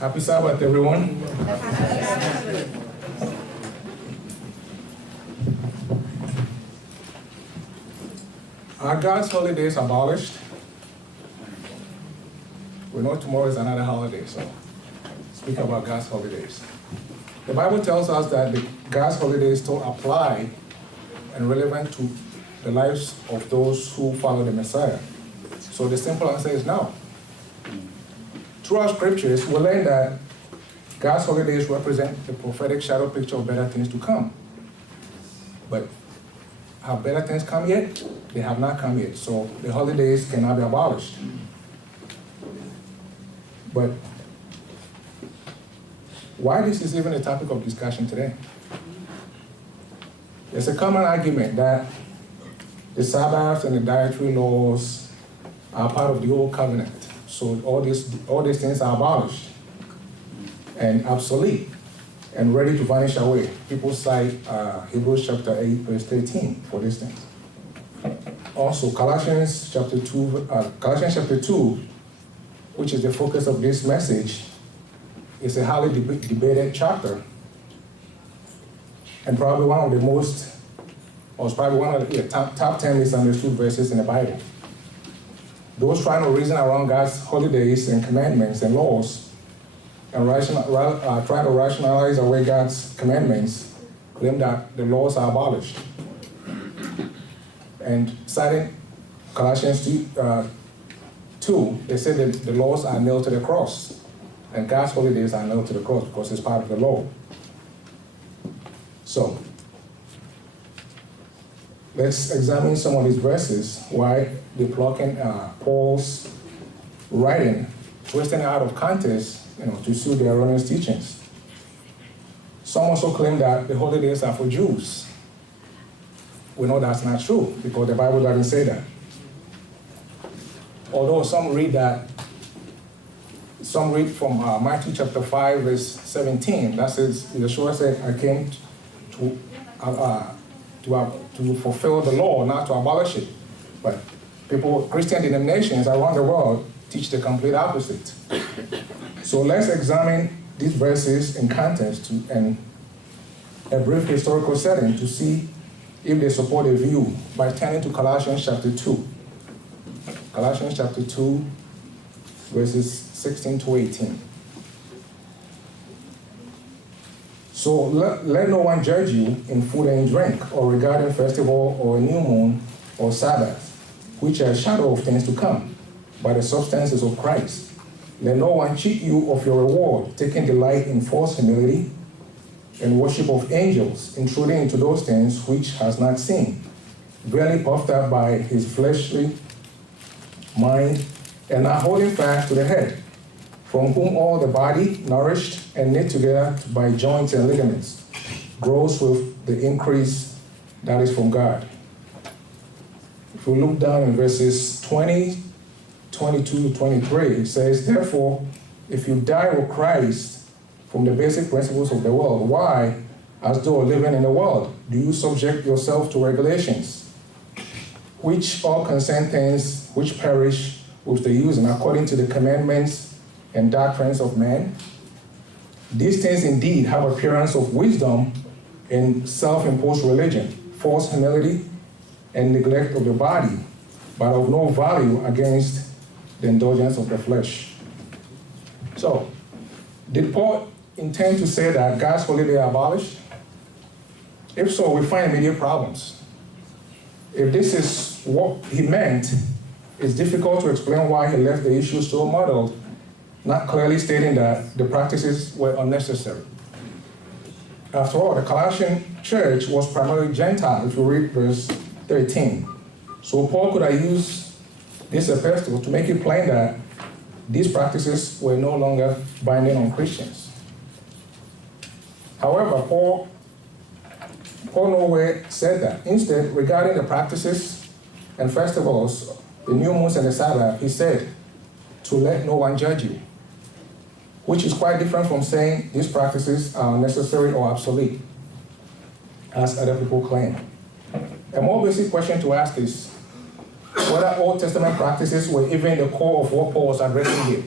Happy Sabbath, everyone. Are God's holidays abolished? We know tomorrow is another holiday, so speak about God's holidays. The Bible tells us that God's holidays still apply and relevant to the lives of those who follow the Messiah. So the simple answer is no. Throughout scriptures, we learn that God's holidays represent the prophetic shadow picture of better things to come. But have better things come yet? They have not come yet. So the holidays cannot be abolished. But why this is even a topic of discussion today? There's a common argument that the Sabbath and the dietary laws are part of the old covenant. So all these things are abolished and obsolete and ready to vanish away. People cite Hebrews chapter 8, verse 13 for these things. Also, Colossians chapter 2, which is the focus of this message, is a highly debated chapter, and probably one of the most, or it's probably one of the top 10 misunderstood verses in the Bible. Those trying to reason around God's holidays and commandments and laws and try to rationalize away God's commandments claim that the laws are abolished. And citing Colossians 2, they say that the laws are nailed to the cross, and God's holidays are nailed to the cross because it's part of the law. So, let's examine some of these verses, why they're plucking Paul's writing, twisting it out of context, to suit their erroneous teachings. Some also claim that the holidays are for Jews. We know that's not true because the Bible doesn't say that. Although some read from Matthew chapter 5, verse 17. That says, Yeshua said, I came to fulfill the law, not to abolish it. But Christian denominations around the world teach the complete opposite. So let's examine these verses in context and a brief historical setting to see if they support a view by turning to Colossians chapter 2. Colossians chapter 2, verses 16 to 18. So let no one judge you in food and drink, or regarding festival, or a new moon, or Sabbath, which are a shadow of things to come, by the substances of Christ. Let no one cheat you of your reward, taking delight in false humility and worship of angels, intruding into those things which has not seen, really puffed up by his fleshly mind, and not holding fast to the head, from whom all the body, nourished and knit together by joints and ligaments, grows with the increase that is from God. If we look down in verses 20, 22 to 23, it says, therefore, if you die with Christ from the basic principles of the world, why, as though living in the world, do you subject yourself to regulations, which all concern things which perish with the using according to the commandments and doctrines of men? These things indeed have appearance of wisdom in self-imposed religion, false humility, and neglect of the body, but of no value against the indulgence of the flesh. So, did Paul intend to say that God's holiday are abolished? If so, we find immediate problems. If this is what he meant, it's difficult to explain why he left the issue so muddled, not clearly stating that the practices were unnecessary. After all, the Colossian church was primarily Gentile, if you read verse 13. So Paul could have used this epistle to make it plain that these practices were no longer binding on Christians. However, Paul nowhere said that. Instead, regarding the practices and festivals, the new moons and the Sabbath, he said, to let no one judge you, which is quite different from saying these practices are unnecessary or obsolete, as other people claim. A more basic question to ask is whether Old Testament practices were even the core of what Paul was addressing here.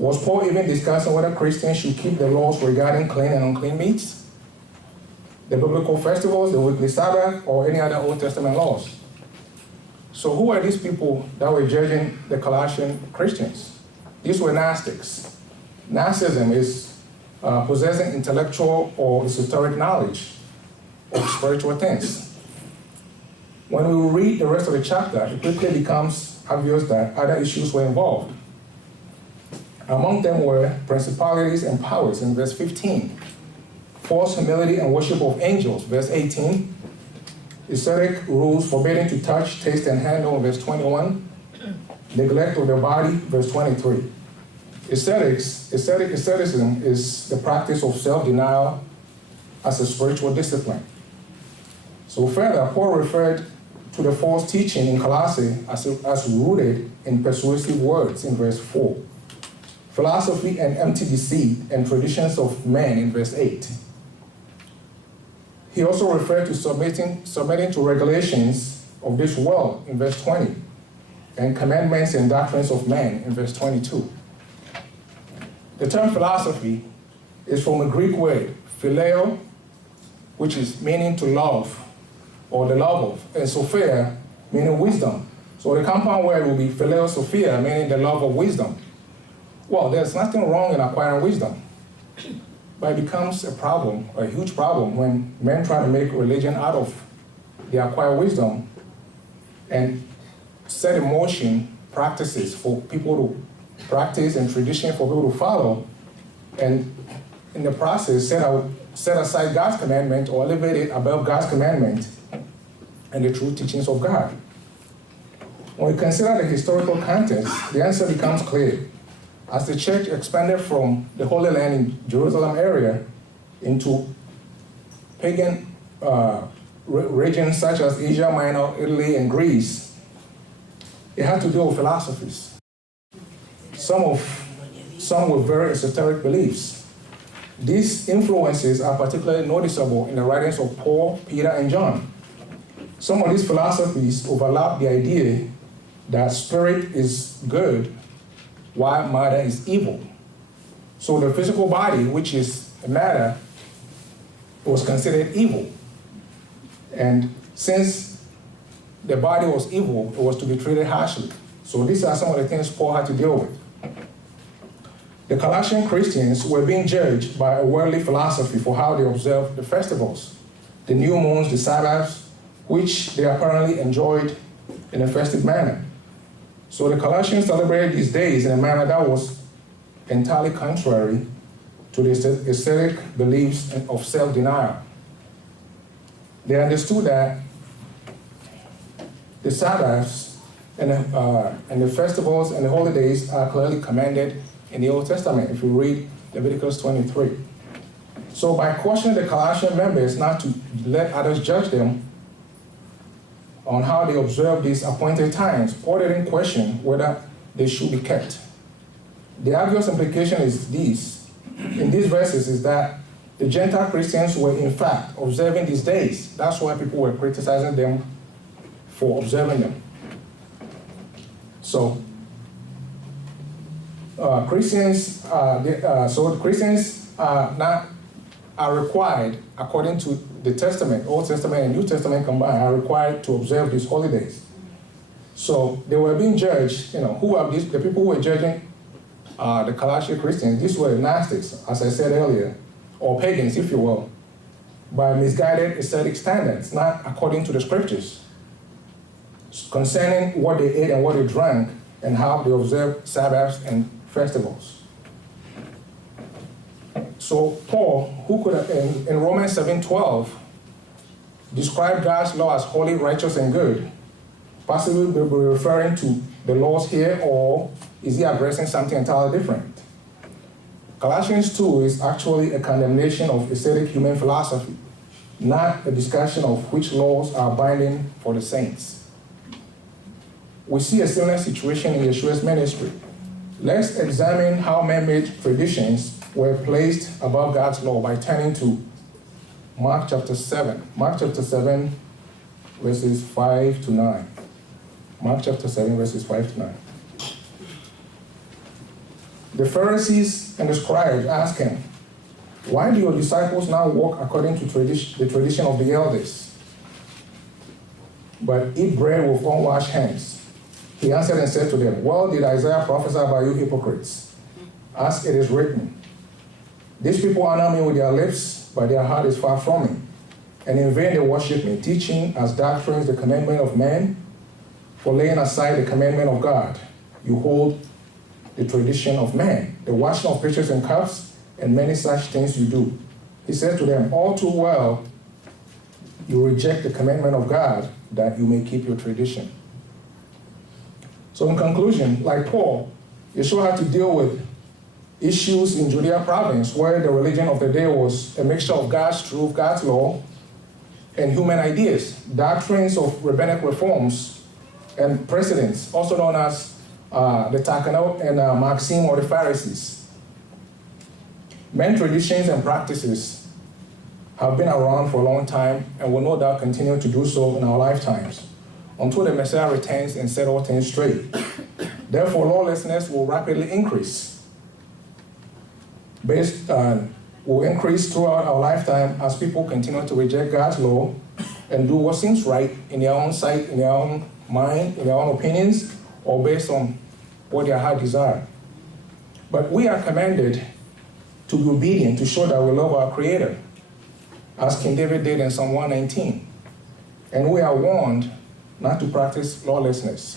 Was Paul even discussing whether Christians should keep the laws regarding clean and unclean meats, the biblical festivals, the weekly Sabbath, or any other Old Testament laws? So who are these people that were judging the Colossian Christians? These were Gnostics. Gnosticism is possessing intellectual or esoteric knowledge of spiritual things. When we read the rest of the chapter, it quickly becomes obvious that other issues were involved. Among them were principalities and powers in verse 15, false humility and worship of angels, verse 18, ascetic rules forbidding to touch, taste, and handle, verse 21, neglect of the body, verse 23. Asceticism is the practice of self-denial as a spiritual discipline. So further, Paul referred to the false teaching in Colossae as rooted in persuasive words in verse 4, philosophy and empty deceit and traditions of men in verse 8. He also referred to submitting to regulations of this world in verse 20, and commandments and doctrines of men in verse 22. The term philosophy is from a Greek word, phileo, which is meaning to love, or the love of, and sophia, meaning wisdom. So the compound word will be phileo sophia, meaning the love of wisdom. Well, there's nothing wrong in acquiring wisdom, but it becomes a problem, a huge problem, when men try to make religion out of the acquired wisdom and set in motion practices for people to practice and tradition for people to follow, and in the process set aside God's commandment or elevate it above God's commandment and the true teachings of God. When we consider the historical context, the answer becomes clear. As the church expanded from the Holy Land in Jerusalem area into pagan regions such as Asia Minor, Italy, and Greece, it had to do with philosophies. Some with very esoteric beliefs. These influences are particularly noticeable in the writings of Paul, Peter, and John. Some of these philosophies overlap the idea that spirit is good while matter is evil. So the physical body, which is matter, was considered evil. And since the body was evil, it was to be treated harshly. So these are some of the things Paul had to deal with. The Colossian Christians were being judged by a worldly philosophy for how they observed the festivals, the new moons, the Sabbaths, which they apparently enjoyed in a festive manner. So the Colossians celebrated these days in a manner that was entirely contrary to the ascetic beliefs of self-denial. They understood that the Sabbaths and the festivals and the holidays are clearly commanded in the Old Testament, if you read Leviticus 23. So by cautioning the Colossian members not to let others judge them on how they observe these appointed times, Paul didn't question whether they should be kept. The obvious implication is in these verses, is that the Gentile Christians were in fact observing these days. That's why people were criticizing them for observing them. So Christians are required, according to the Testament, Old Testament and New Testament combined, are required to observe these holidays. So they were being judged, who are these? The people who were judging the Colossian Christians, these were Gnostics, as I said earlier, or pagans, if you will, by misguided ascetic standards, not according to the scriptures, concerning what they ate and what they drank and how they observed Sabbaths and festivals. So Paul, who could have, in Romans 7:12, described God's law as holy, righteous, and good, possibly be referring to the laws here, or is he addressing something entirely different? Colossians 2 is actually a condemnation of ascetic human philosophy, not a discussion of which laws are binding for the saints. We see a similar situation in Yeshua's ministry. Let's examine how man-made traditions were placed above God's law by turning to Mark chapter 7. Mark chapter 7, verses 5 to 9. Mark chapter 7, verses 5 to 9. The Pharisees and the scribes asked him, "Why do your disciples now walk according to the tradition of the elders, but eat bread with unwashed hands?" He answered and said to them, "Well did Isaiah prophesy about you hypocrites, as it is written, 'These people honor me with their lips, but their heart is far from me. And in vain they worship me, teaching as doctrines the commandment of man. For laying aside the commandment of God, you hold the tradition of man, the washing of pitchers and cups, and many such things you do.' He said to them, 'All too well, you reject the commandment of God, that you may keep your tradition.'" So in conclusion, like Paul, Yeshua had to deal with issues in Judea province where the religion of the day was a mixture of God's truth, God's law, and human ideas, doctrines of rabbinic reforms, and precedents, also known as the Takanot and Maxim or the Pharisees. Many traditions and practices have been around for a long time and will no doubt continue to do so in our lifetimes until the Messiah returns and set all things straight. Therefore, lawlessness will rapidly increase. Will increase throughout our lifetime as people continue to reject God's law and do what seems right in their own sight, in their own mind, in their own opinions, or based on what their heart desire. But we are commanded to be obedient, to show that we love our Creator, as King David did in Psalm 119. And we are warned not to practice lawlessness.